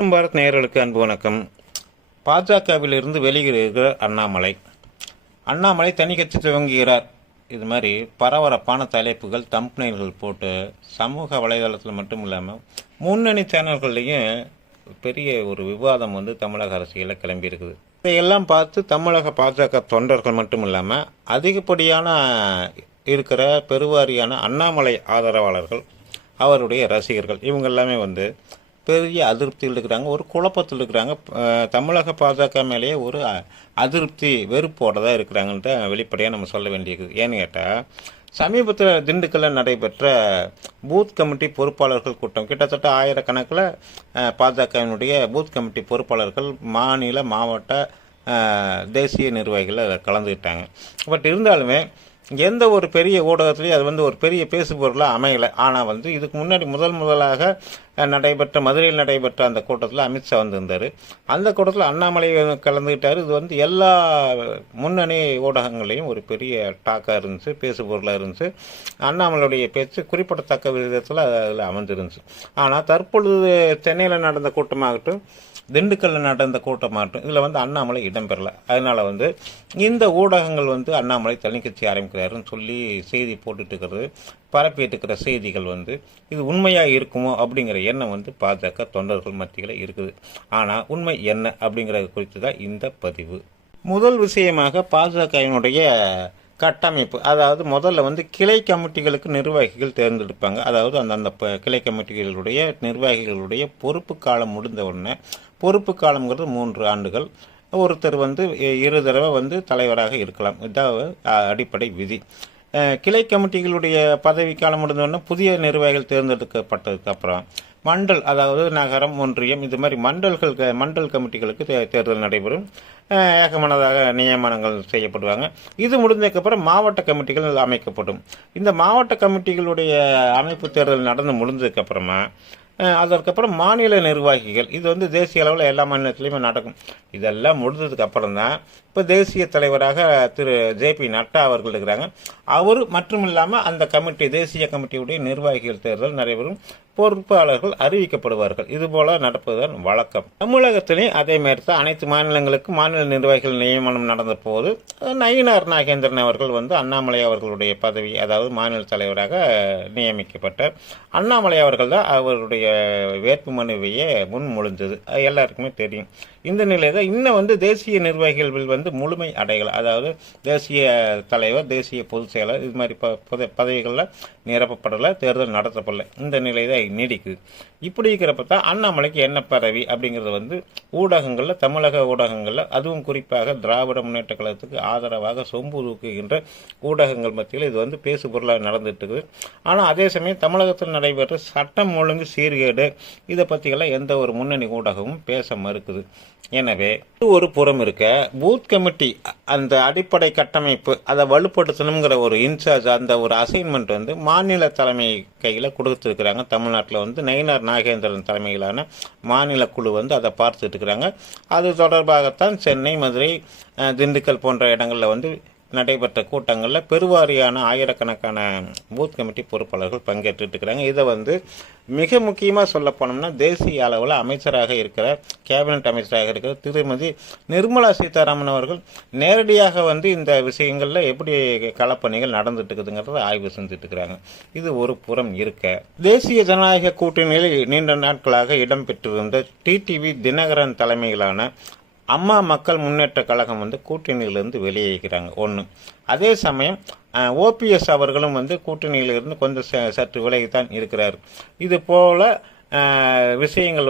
பாரத் நேயர்களுக்கு அன்பு வணக்கம். பாஜகவிலிருந்து வெளியேறுகிற அண்ணாமலை தனி கட்சி துவங்குகிறார். இது மாதிரி பரபரப்பான தலைப்புகள் தம்ப்நெயில்கள் போட்டு சமூக வலைதளத்தில் மட்டும் இல்லாமல் முன்னணி சேனல்கள்லையும் பெரிய ஒரு விவாதம் தமிழக அரசியலில் கிளம்பியிருக்குது. இதையெல்லாம் பார்த்து தமிழக பாஜக தொண்டர்கள் மட்டும் இல்லாமல் அதிகப்படியான இருக்கிற பெருவாரியான அண்ணாமலை ஆதரவாளர்கள், அவருடைய ரசிகர்கள், இவங்க எல்லாமே பெரிய அதிருப்தியில் இருக்கிறாங்க, ஒரு குழப்பத்தில் இருக்கிறாங்க. தமிழக பாஜக மேலேயே ஒரு அதிருப்தி, வெறுப்போடு தான் இருக்கிறாங்கன்ட்டு வெளிப்படையாக நம்ம சொல்ல வேண்டியது. ஏன்னு கேட்டால், சமீபத்தில் திண்டுக்கல்லில் நடைபெற்ற பூத் கமிட்டி பொறுப்பாளர்கள் கூட்டம், கிட்டத்தட்ட ஆயிரக்கணக்கில் பாஜகவினுடைய பூத் கமிட்டி பொறுப்பாளர்கள், மாநில மாவட்ட தேசிய நிர்வாகிகள் அதில் கலந்துக்கிட்டாங்க. பட் இருந்தாலுமே எந்த ஒரு பெரிய ஊடகத்துலேயும் அது ஒரு பெரிய பேசு பொருளாக அமையலை. ஆனால் இதுக்கு முன்னாடி முதலாக மதுரையில் நடைபெற்ற அந்த கூட்டத்தில் அமித்ஷா வந்திருந்தார். அந்த கூட்டத்தில் அண்ணாமலை கலந்துக்கிட்டார். இது எல்லா முன்னணி ஊடகங்களையும் ஒரு பெரிய டாக்காக இருந்துச்சு, பேசு பொருளாக இருந்துச்சு. அண்ணாமலையுடைய பேச்சு குறிப்பிடத்தக்க விதத்தில் அதில் அமைஞ்சிருந்துச்சு. ஆனால் தற்பொழுது சென்னையில் நடந்த கூட்டமாகட்டும், திண்டுக்கல்லில் நடந்த கூட்டமாகட்டும், இதில் அண்ணாமலை இடம்பெறலை. அதனால் இந்த ஊடகங்கள் அண்ணாமலை தனி கட்சி ஆரம்பிக்கிறாருன்னு சொல்லி செய்தி போட்டுட்டு இருக்கிறது, பரப்பிட்டு இருக்கிற செய்திகள் இது உண்மையாக இருக்குமோ அப்படிங்கிற எண்ணம் பாஜக தொண்டர்கள் மத்தியில் இருக்குது. ஆனால் உண்மை என்ன அப்படிங்கிறது குறித்து தான் இந்த பதிவு. முதல் விஷயமாக பாஜகவினுடைய கட்டமைப்பு, அதாவது முதல்ல கிளை கமிட்டிகளுக்கு நிர்வாகிகள் தேர்ந்தெடுப்பாங்க. அதாவது அந்த கிளை கமிட்டிகளுடைய நிர்வாகிகளுடைய பொறுப்பு காலம் முடிந்த உடனே, பொறுப்பு காலம்ங்கிறது 3 ஆண்டுகள், ஒருத்தர் 2 தடவை தலைவராக இருக்கலாம். இதாவது அடிப்படை விதி. கிளை கமிட்டிகளுடைய பதவிக்காலம் முடிந்தோடனே புதிய நிர்வாகிகள் தேர்ந்தெடுக்கப்பட்டதுக்கு அப்புறம் மண்டல், அதாவது நகரம், ஒன்றியம், இது மாதிரி மண்டல் கமிட்டிகளுக்கு தேர்தல் நடைபெறும். ஏகமனதாக நியமனங்கள் செய்யப்படுவாங்க. இது முடிஞ்சதுக்கப்புறம் மாவட்ட கமிட்டிகள் அமைக்கப்படும். இந்த மாவட்ட கமிட்டிகளுடைய அமைப்பு தேர்தல் நடந்து முடிஞ்சதுக்கப்புறமா அதற்கப்புறம் மாநில நிர்வாகிகள், இது தேசிய அளவில் எல்லா மாநிலத்திலையுமே நடக்கும். இதெல்லாம் முடிஞ்சதுக்கு அப்புறம் தான் இப்போ தேசிய தலைவராக திரு ஜே.பி. நட்டா அவர்கள் இருக்கிறாங்க. அவர் மற்றும் இல்லாமல் அந்த கமிட்டி, தேசிய கமிட்டியுடைய நிர்வாகிகள் தேர்தல் நடைபெறும். பொறுப்பாளர்கள் அறிவிக்கப்படுவார்கள். இதுபோல் நடப்பதுதான் வழக்கம். தமிழகத்திலேயும் அதே மாதிரி தான் அனைத்து மாநிலங்களுக்கும் மாநில நிர்வாகிகள் நியமனம் நடந்த போது நயினார் நாகேந்திரன் அவர்கள் அண்ணாமலை அவர்களுடைய பதவி, அதாவது மாநில தலைவராக நியமிக்கப்பட்டார். அண்ணாமலை அவர்கள் தான் அவருடைய வேட்புமனுவையே முன்மொழிஞ்சது, எல்லாருக்குமே தெரியும். இந்த நிலையில் தான் இன்னும் தேசிய நிர்வாகிகள் முழுமை அடையலை. அதாவது தேசிய தலைவர், தேசிய பொதுச் செயலர், இது மாதிரி பதவிகளில் நிரப்பப்படலை, தேர்தல் நடத்தப்படலை. இந்த நிலை தான் நீடிக்குது. இப்படி இருக்கிறப்ப தான் அண்ணாமலைக்கு என்ன பதவி அப்படிங்கிறது ஊடகங்களில், தமிழக ஊடகங்களில், அதுவும் குறிப்பாக திராவிட முன்னேற்ற கழகத்துக்கு ஆதரவாக சொம்பு தூக்குகின்ற ஊடகங்கள் மத்தியில் இது பேசு பொருளாக நடந்துட்டு இருக்குது. ஆனால் அதே சமயம் தமிழகத்தில் நடைபெற்ற சட்டம் ஒழுங்கு சீர்கேடு, இதை பற்றியெல்லாம் எந்த ஒரு முன்னணி ஊடகமும் பேச மறுக்குது. எனவே ஒரு புறம் இருக்க, பூத் கமிட்டி அந்த அடிப்படை கட்டமைப்பு அதை வலுப்படுத்தணுங்கிற ஒரு இன்சார்ஜ், அந்த ஒரு அசைன்மெண்ட் மாநில தலைமை கையில் கொடுத்துருக்குறாங்க. தமிழ்நாட்டில் நயினார் நாகேந்திரன் தலைமையிலான மாநில குழு அதை பார்த்துட்டு இருக்கிறாங்க. அது தொடர்பாகத்தான் சென்னை, மதுரை, திண்டுக்கல் போன்ற இடங்களில் நடைபெற்ற கூட்டங்களில் பெருவாரியான ஆயிரக்கணக்கான பூத் கமிட்டி பொறுப்பாளர்கள் பங்கேற்றுட்டு இருக்கிறாங்க. இதை மிக முக்கியமாக சொல்ல போனோம்னா, தேசிய அளவில் அமைச்சராக இருக்கிற, கேபினட் அமைச்சராக இருக்கிற திருமதி நிர்மலா சீதாராமன் அவர்கள் நேரடியாக இந்த விஷயங்களில் எப்படி களப்பணிகள் நடந்துட்டு இருக்குதுங்கிறத ஆய்வு செஞ்சுட்டு இருக்கிறாங்க. இது ஒரு புறம் இருக்க, தேசிய ஜனநாயக கூட்டணியில் நீண்ட நாட்களாக இடம்பெற்றிருந்த டிடிவி தினகரன் தலைமையிலான அம்மா மக்கள் முன்னேற்ற கழகம் கூட்டணியிலிருந்து வெளியேறுகிறாங்க ஒன்று. அதே சமயம் ஓபிஎஸ் அவர்களும் கூட்டணியிலிருந்து கொஞ்சம் சற்று விலகித்தான் இருக்கிறார். இது போல் விஷயங்கள்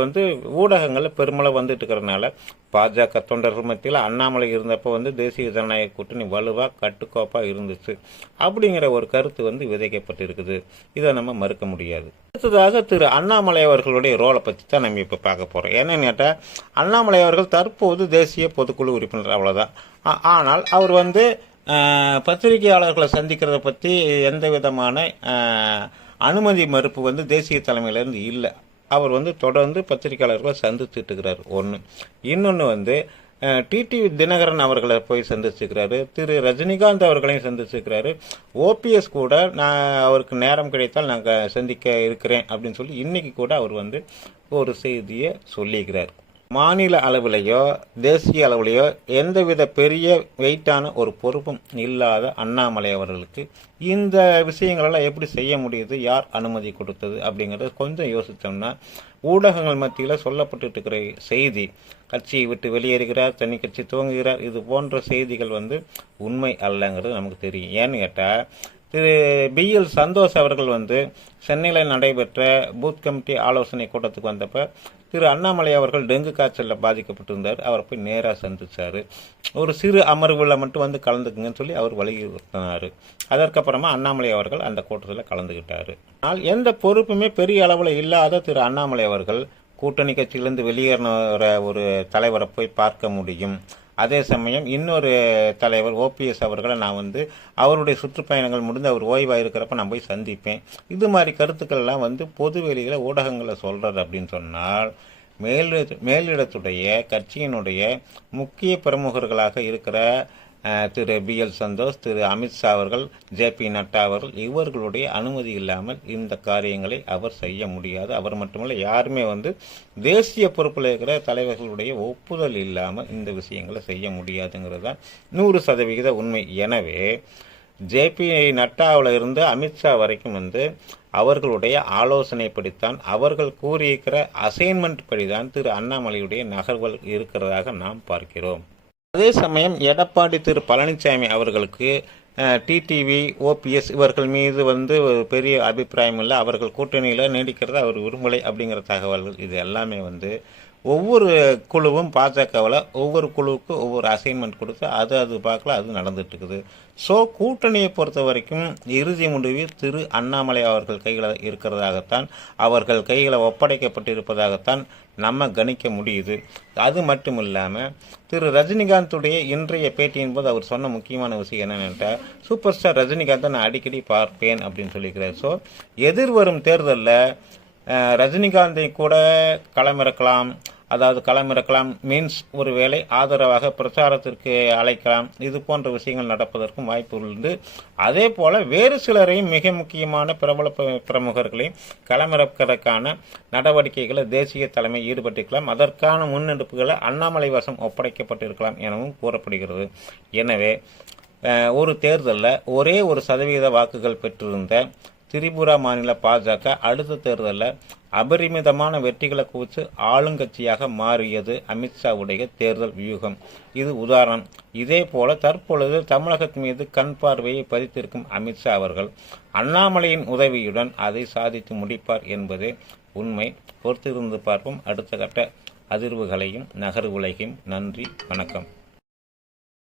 ஊடகங்களில் பெருமளவு இருக்கிறதுனால பாஜக தொண்டர்கள் மத்தியில் அண்ணாமலை இருந்தப்போ தேசிய ஜனநாயக கூட்டணி வலுவாக கட்டுக்கோப்பாக இருந்துச்சு அப்படிங்கிற ஒரு கருத்து விதைக்கப்பட்டிருக்குது. இதை நம்ம மறுக்க முடியாது. அடுத்ததாக திரு அண்ணாமலை அவர்களுடைய ரோலை பற்றி தான் நம்ம இப்போ பார்க்க போகிறோம். என்னன்னு கேட்டால், அண்ணாமலை அவர்கள் தற்போது தேசிய பொதுக்குழு உறுப்பினர், அவ்வளோதான். ஆனால் அவர் பத்திரிகையாளர்களை சந்திக்கிறத பற்றி எந்த விதமான அனுமதி மறுப்பு தேசிய தலைமையிலேருந்து இல்லை. அவர் தொடர்ந்து பத்திரிகையாளர்களை சந்தித்துட்டு இருக்கிறார் ஒன்று. இன்னொன்று டிடிவி தினகரன் அவர்களை போய் சந்திச்சிருக்கிறாரு, திரு ரஜினிகாந்த் அவர்களையும் சந்திச்சிருக்கிறாரு. ஓபிஎஸ் கூட நான் அவருக்கு நேரம் கிடைத்தால் நாங்கள் சந்திக்க இருக்கிறேன் அப்படின்னு சொல்லி இன்னைக்கு கூட அவர் வந்து ஒரு செய்தியை சொல்லியிருக்கிறார். மாநில அளவிலேயோ தேசிய அளவிலேயோ எந்தவித பெரிய வெயிட்டான ஒரு பொறுப்பும் இல்லாத அண்ணாமலை அவர்களுக்கு இந்த விஷயங்களெல்லாம் எப்படி செய்ய முடியுது, யார் அனுமதி கொடுத்தது அப்படிங்கிறத கொஞ்சம் யோசித்தோம்னா, ஊடகங்கள் மத்தியில் சொல்லப்பட்டு இருக்கிற செய்தி கட்சியை விட்டு வெளியேறுகிறார், தனி கட்சி துவங்குகிறார், இது போன்ற செய்திகள் வந்து உண்மை அல்லங்கிறது நமக்கு தெரியும். ஏன்னு கேட்டால், திரு BL சந்தோஷ் அவர்கள் வந்து சென்னையில் நடைபெற்ற பூத் கமிட்டி ஆலோசனை கூட்டத்துக்கு வந்தப்போ திரு அண்ணாமலை அவர்கள் டெங்கு காய்ச்சலில் பாதிக்கப்பட்டிருந்தார். அவரை போய் நேராக சந்திச்சார். ஒரு சிறு அமர்வில் மட்டும் வந்து கலந்துக்குங்கன்னு சொல்லி அவர் வலியுறுத்தினார். அதற்கப்புறமா அண்ணாமலை அவர்கள் அந்த கூட்டத்தில் கலந்துக்கிட்டார். ஆனால் எந்த பொறுப்புமே பெரிய அளவில் இல்லாத திரு அண்ணாமலை அவர்கள் கூட்டணி கட்சியிலேருந்து வெளியேறின ஒரு தலைவரை போய் பார்க்க முடியும். அதே சமயம் இன்னொரு தலைவர் OPS அவர்களை நான் வந்து அவருடைய சுற்றுப்பயணங்கள் முடிந்து அவர் ஓய்வாக இருக்கிறப்ப நான் போய் சந்திப்பேன். இது மாதிரி கருத்துக்கள்லாம் வந்து பொது வெளியில் ஊடகங்களை சொல்கிறது அப்படின்னு சொன்னால், மேலிடத்துடைய கட்சியினுடைய முக்கிய பிரமுகர்களாக இருக்கிற திரு BL சந்தோஷ், திரு அமித்ஷா அவர்கள், JP நட்டா அவர்கள், இவர்களுடைய அனுமதி இல்லாமல் இந்த காரியங்களை அவர் செய்ய முடியாது. அவர் மட்டுமல்ல, யாருமே வந்து தேசிய பொறுப்பில் இருக்கிற தலைவர்களுடைய ஒப்புதல் இல்லாமல் இந்த விஷயங்களை செய்ய முடியாதுங்கிறது தான் 100% உண்மை. எனவே JP நட்டாவில் இருந்து அமித்ஷா வரைக்கும் வந்து அவர்களுடைய ஆலோசனைப்படித்தான், அவர்கள் கூறியிருக்கிற அசைன்மெண்ட் படிதான் திரு அண்ணாமலையுடைய நகர்வுகள் இருக்கிறதாக நாம் பார்க்கிறோம். அதே சமயம் எடப்பாடி திரு பழனிசாமி அவர்களுக்கு டிடிவி OPS இவர்கள் மீது வந்து ஒரு பெரிய அபிப்பிராயம் இல்லை, அவர்கள் கூட்டணியில் நீடிக்கிறத அவர் விரும்பலை அப்படிங்கிற தகவல்கள் இது எல்லாமே வந்து ஒவ்வொரு குழுவும் பாஜகவில் ஒவ்வொரு குழுவுக்கு ஒவ்வொரு அசைன்மெண்ட் கொடுத்து அது பார்க்கல அது நடந்துட்டு இருக்குது. ஸோ கூட்டணியை பொறுத்த வரைக்கும் இறுதி முடிவு திரு அண்ணாமலை அவர்கள் கையில் இருக்கிறதாகத்தான், அவர்கள் கையில் ஒப்படைக்கப்பட்டிருப்பதாகத்தான் நம்ம கணிக்க முடியுது. அது மட்டும் இல்லாமல் திரு ரஜினிகாந்துடைய இன்றைய பேட்டியின் போது அவர் சொன்ன முக்கியமான விஷயம் என்னென்னா, சூப்பர் ஸ்டார் ரஜினிகாந்தை நான் அடிக்கடி பார்ப்பேன் அப்படின்னு சொல்லியிருக்கிறார். ஸோ எதிர்வரும் தேர்தலில் ரஜினிகாந்தை கூட களமிறக்கலாம், அதாவது களமிறக்கலாம் மீன்ஸ் ஒருவேளை ஆதரவாக பிரச்சாரத்திற்கு அழைக்கலாம், இது போன்ற விஷயங்கள் நடப்பதற்கும் வாய்ப்பு உண்டு. அதே போல் வேறு சிலரையும் மிக முக்கியமான பிரபல பிரமுகர்களையும் களமிறக்கிறதுக்கான நடவடிக்கைகளை தேசிய தலைமை ஈடுபட்டிருக்கலாம். அதற்கான முன்னெடுப்புகளை அண்ணாமலை வசம் ஒப்படைக்கப்பட்டிருக்கலாம் எனவும் கூறப்படுகிறது. எனவே ஒரு தேர்தலில் ஒரே 1% வாக்குகள் பெற்றிருந்த திரிபுரா மாநில பாஜக அடுத்த தேர்தலில் அபரிமிதமான வெற்றிகளை குவித்து ஆளுங்கட்சியாக மாறியது அமித்ஷாவுடைய தேர்தல் வியூகம். இது உதாரணம். இதே போல தற்பொழுது தமிழகத்தின் மீது கண் பார்வையை பதித்திருக்கும் அமித்ஷா அவர்கள் அண்ணாமலையின் உதவியுடன் அதை சாதித்து முடிப்பார் என்பதே உண்மை. பொறுத்திருந்து பார்ப்போம் அடுத்த கட்ட அதிர்வுகளையும் நகர்வுகளையும். நன்றி, வணக்கம்.